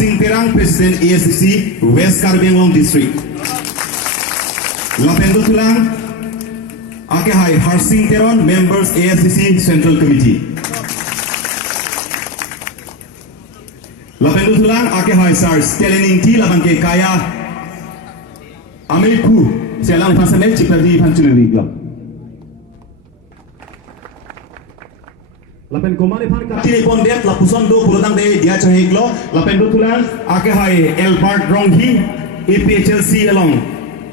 Singterang President ASCC West Carbon Anglong District. Lapendo tulang Ake Hai Harsing Teron Members ASCC Central Committee. Lapendo tulang Ake Hai Sar Stelening T Labangke Kaya Ameku Selang Pasamet Cipadi Panchunali Club. Lapen komare pan kapti pondet lapuson do pulutang de dia chahiglo lapen do tulang ake hai Albert Ronghi APHLC along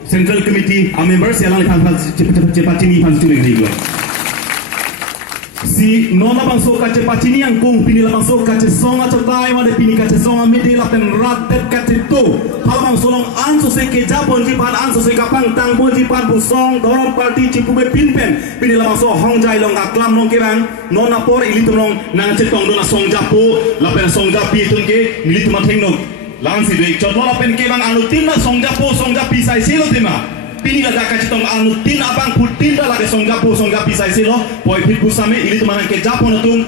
Central Committee members along cepatini panchuni iglo si nona bangso kace pacini yang kung pini la bangso kace songa chatai made pini kace songa mede lapen rat tet kace to hal bangso long anso se ke japon ji pan anso se kapang tang bo ji pan bu song dorom party cipube pinpen pini la bangso hongjai long aklam long ke bang nona por ilitum long nang cetong dona song japo lapen song japi tunke militum thengnom lansi de chotlo lapen ke bang anutin na song japi sai silo tema pini la daka citong anutin abang putin da lage song japi sai silo poi pit busame ilitum nang ke japo natung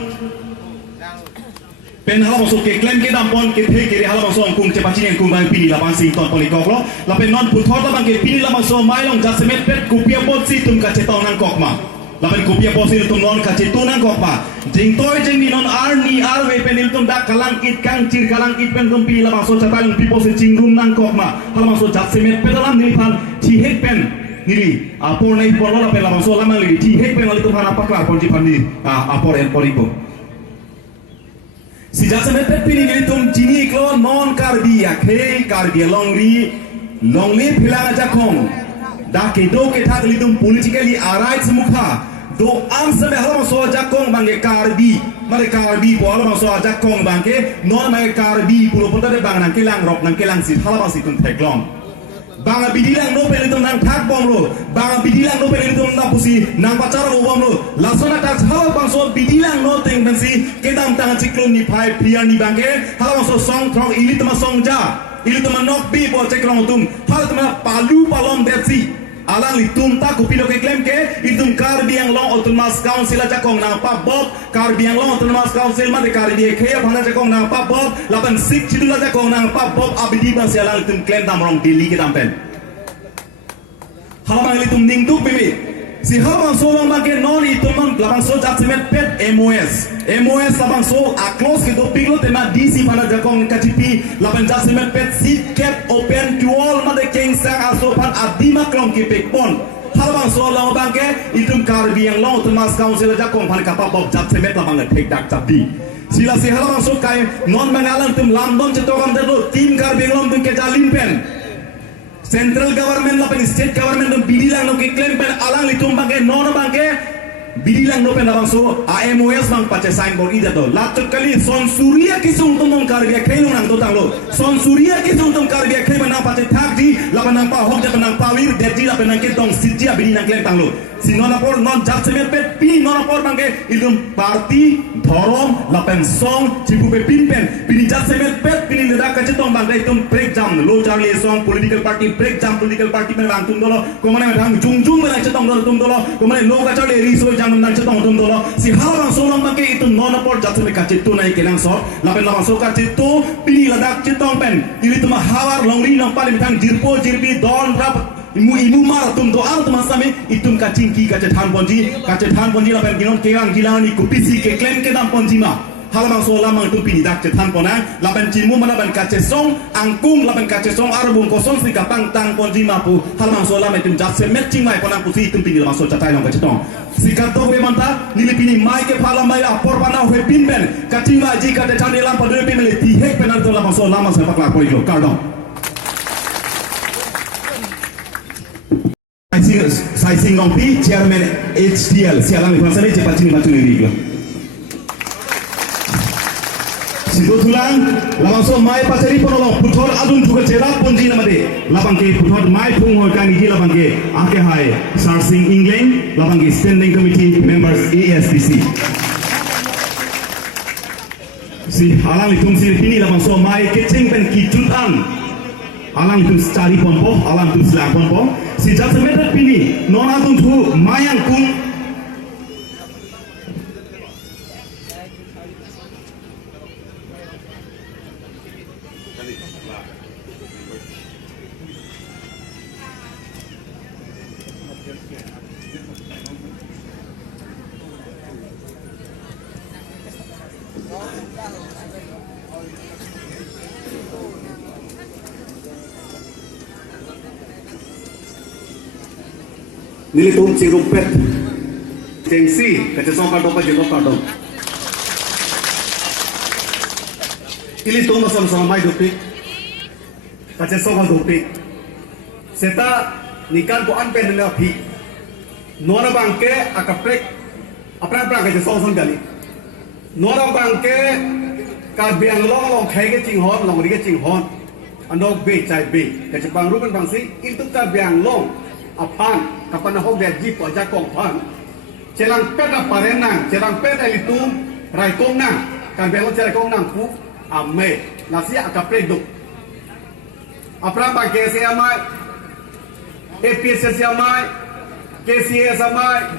pen hala masuk ke klaim ke dampon ke the ke hala masuk kung cepacin yang kung bang pini la bang sing ton polikoklo lapen non puthor da bang ke pini la masuk mailong jasmet pet kupia bot si tum ka cetong nang kokma lapen kopia posil tum non kace tunan kokpa jing toy jing ni non arni arwe penil tum dak kalang it kang cir kalang it pen tum pi la maso chatal pi posil jing rum nang kokma hal maso jat semet pedalam ni pan ti hek pen nili apor nei por la pen la maso lamang li ti hek pen ali tum hana paklar por ji pan ni apor en poriko si jat semet pet pi ni tum jini klo non karbi ya khe karbi longri philang jakong da ke do ke thak lidum politically arai semukha do am sabe hala so jakong bange karbi mare karbi bo hala so jakong bange non mare karbi pulo ponta de bang nang kelang rok nang kelang sit hala si tun theklong bang bidilang no pele tum nang thak bom lo bang bidilang no pele tum na pusi nang pacara bom lo lasona tak hala bang so bidilang no teng bensi kedam tang ciklon ni phai priya ni bange hala so song throng ilit ma song ja ilit ma nok bi bo cekrong tum hala tuma palu palom detsi alang litum ta kupilo ke klaim ke itum Karbiang Long Autonomous Council aja kong na pa bob Karbiang Long Autonomous Council ma de Karbi ke ya phana aja kong na pa bob lapan sik chidul aja kong na pa bob abidi ba sialang itum klaim damrong dili ke dampen halamang litum ning tu bimi si halamang solong make non itum man lapang so judgment pet MOS lapang so a close ke do piglo tema DC phana aja kong katipi lapan judgment pet seat cap open to all ma de king sang aso pan adima klong ki pekpon halbang so long bangke itum Karbiang Long Autonomous Council aja kong pan kapap bob judgment lapang tek dak tapi sila si halbang so kai non mangalang tum lambon cetokam delo tim Karbiang Long tum ke jalin pen central government lapan state government tum bidilang no ke claim pen alang litum bangke non bangke bidilang no pen so AMOS bang pace signboard ida to latuk kali son surya kisung tum karya khailung nang to tanglo son surya kisung tum karya khai bana pace thak di laban pa hok ja nang pawir deji la penang ke tong sijia bidinang klem tanglo sinona por non judgment pet pi nona por bangke ilum parti dhorom lapen song cipu pe pin pen pini judgment pet pini leda kache tong bangke tum break jam lo charlie song political party break jam political party men bang tum dolo komane bang jung jung men che tong dolo tum dolo komane lo ka charlie riso jam nang che tong tum dolo si halang so long bangke itu nona por judgment kache tu nai kelang so lapen lawan so kache tu pini leda che tong pen ili tuma hawar longri nang paling thang jirpo jirbi don rap imu mar tum do ar tum asame itum kacing ki kace than ponji la pen ginon keang gilang ni kupisi ke claim ke dam ponji ma halamang so lamang tu pini dak ce than pona la pen cimu mana ban kace song angkung la pen kace song arbung kosong si kapang tang ponji ma pu halamang so lamang tum jat se matching mai pona pu si tum pini la so chatai long kace tong si kato we manta nili pini mai ke phala mai apor bana we pin ben kacing ma ji kate than elam padre pin le ti hek penar to lamang so lamang se pakla poi lo kardong Sai Sing Long Pi, Chairman HTL, sialang di pasal ini cepat sini batu ini juga. Situ tulang, langsung mai pasari penolong, putor adun juga cerak ponji nama de, lapang ke putor mai punghoi kani di lapang ke, ake hai, Sarsing England, lapang ke Standing Committee Members ASPC. Si halang litung si pini lapang so mai kecing pen kijutan. Alang tu cari pompo, alang tu selak pompo. Si jasa meter pini, nona tu tu mayang kung. Nili tum si rumpet jengsi kaca song kardong pa jengok kardong ili tum sama mai dupik kaca song dupik seta nikan ko anpen na phi nora bangke akaprek apra kaca song gali nora bangke ka biang long khai ke ching hon long ri ke ching hon andok be chai be kaca bang rupan bangsi itu ka biang long apan kapan hok dia jip aja kong pan celang pet apa renang celang pet elitum rai kong nang kan belok celang kong nang pu ame nasi akapre duk apra pa ke se amai APS se amai KCS amai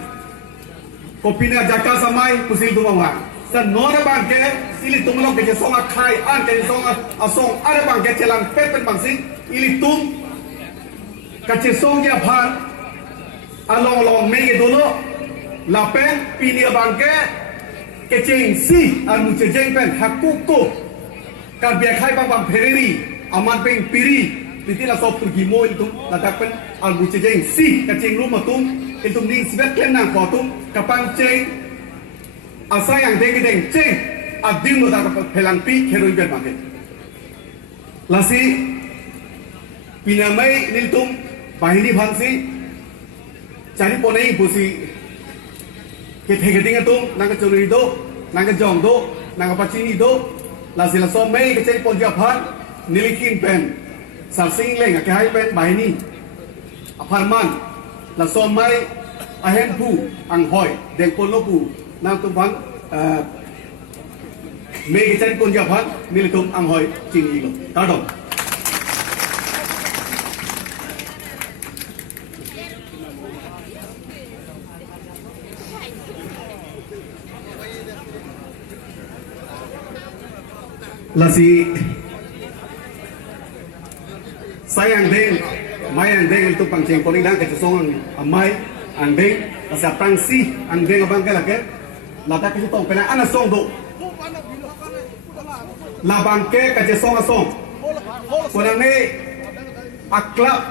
kopina jaka samai pusil dumawa san nora bangke ili tumlok ke songa khai an ke songa asong are bangke celang pet pen bangsi ili tum kace song ya phan along long mege dolo lapen pini bangke kecing si anu cejeng pen hakuko kan bia khai bang fereri aman peng piri titi la sop pergi mo itu ladak pen anu cejeng si kecing rumah tum itu ning sibet ken nang kotum kapang ceng asa yang deng ceng adim lo dak pelang pi keroi ben bangke lasi pinamai niltum bahini bangsi cari ponei busi keting itu nang kecuri itu nang kejong itu nang pacini itu lasila somei kecari pon japan nilikin pen sarsing leng ke hai pen bahini aparman la somai ahen pu ang hoi deng pon lopu nang tumpang mei kecari pon japan nilitum ang hoi cini lo tadong lasi sayang deng mayang deng itu pangceng poling dang ke song amai ang deng lasa prangsi ang deng abang ke lake lata ke tong pena ana song do la bangke ke song asong kodang ne aklab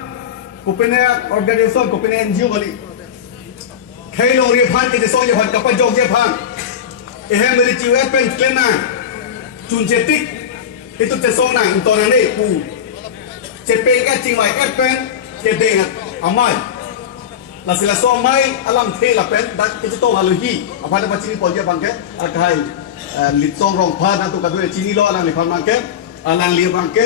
kopena organisasi kopena NGO kali khailo ri phan ke song ye phan kapal jog ye phan ehem meri chiwe pen klena Cuncetik itu cesong nang untonan ni pu cepeng ke cingwai pen kedeng amai la sila so mai alam the la pen dak ke to haluhi apa da chini polje bangke akai litong rong pha na tu ka due chini lo alang li phan bangke alang li bangke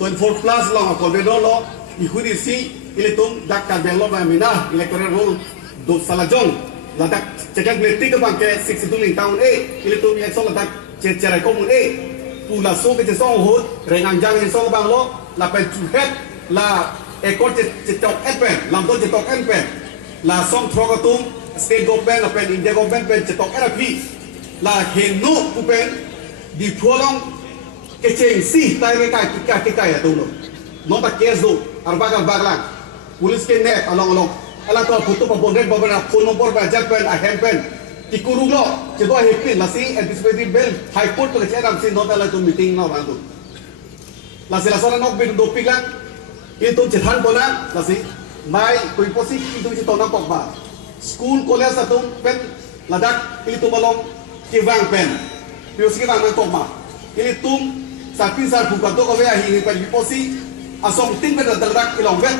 24 plus long ko be lo i khudi si ile tum dak ka belo ba mina electoral roll do salajong la dak cekak metik ke bangke 62 ling tahun ile tum yang so la dak cerai komun tu la so ke so ho rengang jang so bang lo la pen chu het la ekor cetok pen lam to cetok pen la song trogatum state government la pen India government pen cetok RP la henu tu pen di pulang keceng si tai kai ya tu lo no ta kezo arbag lang pulis ke net along ala to photo pa bondet babana phone number ba jak pen a hem pen tikuru lo cedo hepin la si anticipated bill high court to ke ram si no ta la tu meeting no ba tu la se la sora no bin do piglang itu cetan bola la si mai koi posi itu to na pok ba school college atum pen ladak itu balong kivang pen pius kivang na pok ma ini tum sakin sar buka to ko ya hi pen posi asong ting pen ladak ilong pen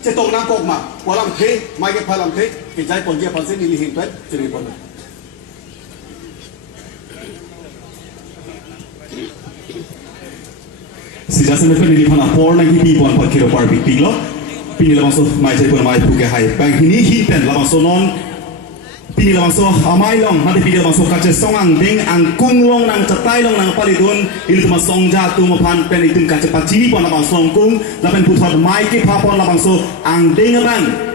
cetong na pok ma walang the mai ke phalam the ke jai pon je phan se ni li hin pen chiri pon sila sa meron nili pang apor na hindi po ang pagkiro par biglo pinilamang so may jay po na may puke hay bang hinihinten lamang so non pinilamang so hamay long hati pinilamang so kache song ang ding ang kunglong ng catay long ng palidun ili tumasong jatu mapan pen itum kache pachini po lamang song kung lapen putot may ki papon lamang so ang ding naman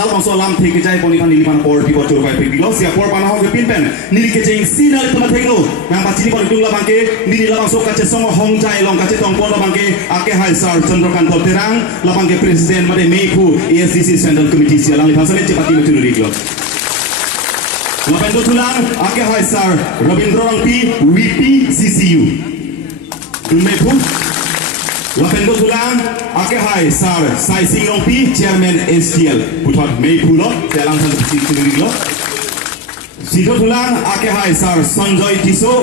halang so lam theke jai poni pan nilipan por pipo churu pai piglo sia por panahon ke pinpen nili ke jeng sinal tuma thekno nang pachini pon tung labang ke nili labang so kache song hong jai long kache tong pon labang ke ake hai sar chandrakant terang labang ke presiden made meipu ASDC central committee sia lang phasane chepati muturu riglo lapendo tulang ake hai sar Rabindra Rangpi VP CCU meipu lapendo tulang ake hai sar Sai Sing Rongpi chairman STL putot meipu lo dalam satu sisi riglo sido tulang ake hai sar Sanjoy Tiso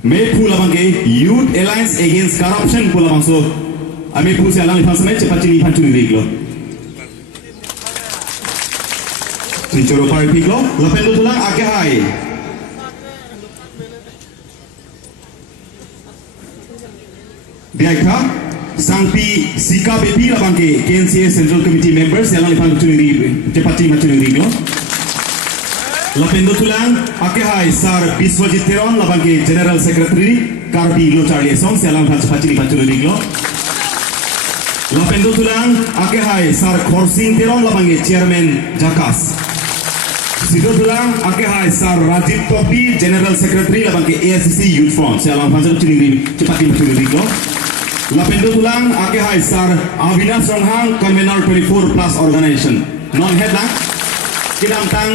meipu labang ke Youth Alliance Against Corruption pula bangso meipu sia lang ifan samai cepat cini ifan curi riglo Cincoro par piglo lapendo tulang ake hai Biaika Sangpi Sika BP labang ke KNCA Central Committee members yang ifan curi cepat cini curi riglo lapendo tulang ake hai sar Biswajit Teron labang ke General Secretary Karbi Lo Charlie Song sialang cepat cini curi riglo lapendo tulang ake hai sar Khorsing Teron labang ke Chairman Jakas sido tulang ake hai sar Rajiv Topi General Secretary labang ke ASCC Youth Front sialang curi cepat cini riglo lapendo tulang ake hai sar Avinash Ronghang Convener 24 Plus Organization non head lang kinam tang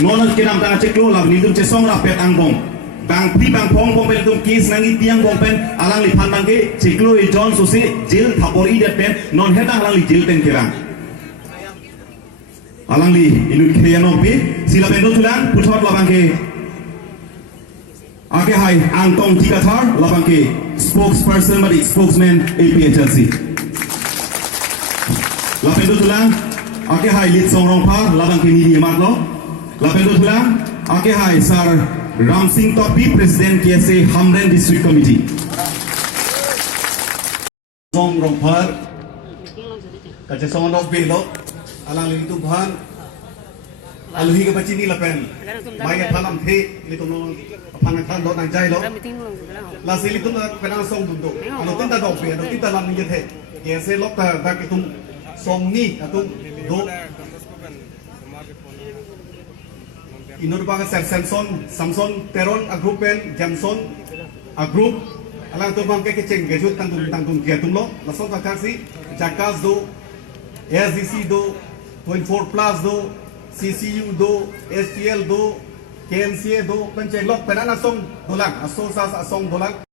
non kinam tang ceklo lab nidum cesong rapet angbong bang pri bang pong pong pel tum kis nangi tiang bong pen alang li phan bang ke ceklo e John Sose jail thapori det pen non head alang li jail ten kirang alang li ilut kheyano pe sila bendo tulang puthot labang ke ake hai angtong tikathar labang ke spokesperson badi spokesman APHLC lapendo tulang ake hai lit songrong pha labang ke ni matlo lapendo tulang ake hai sar Ram Singh Topi President KSA Hamden District Committee songrong pha kache songrong belo alang li tu bhan aluhi ke pachini lapen mai ke phalam the li tu no phang khan do nang jai lo la sili tu penang song dum do alo tin ta do pe do tin ta lam ni the KSA lok ta ke tum song ni atum do inor baga Samson Teron a group pen Jamson a group alang tu bang ke keceng gejut tangtung kia tum lo la so ta kasi Jakas do ASDC do 24 plus do CCU do STL do KNCA do penceng lok penana song dolang aso sa song dolang